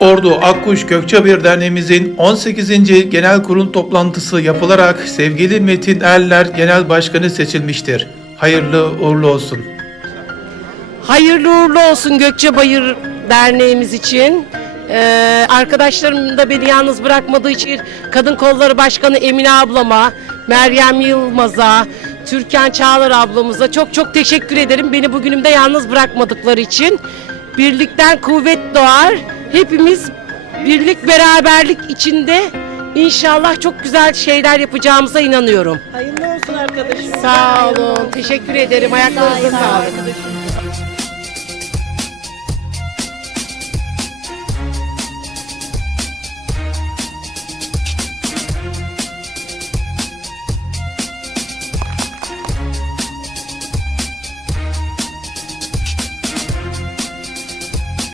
Ordu Akkuş Gökçebir Derneğimizin 18. Genel Kurul toplantısı yapılarak sevgili Metin Erler Genel Başkanı seçilmiştir. Hayırlı uğurlu olsun. Hayırlı uğurlu olsun Gökçebayır Derneğimiz için. Ee, arkadaşlarım da beni yalnız bırakmadığı için Kadın Kolları Başkanı Emine ablama, Meryem Yılmaz'a, Türkan Çağlar ablamıza çok çok teşekkür ederim. Beni bugünümde yalnız bırakmadıkları için. Birlikten kuvvet doğar. Hepimiz birlik beraberlik içinde inşallah çok güzel şeyler yapacağımıza inanıyorum. Hayırlı olsun arkadaşım. Sağ olun. Teşekkür ederim. Ayaklarınıza sağlık.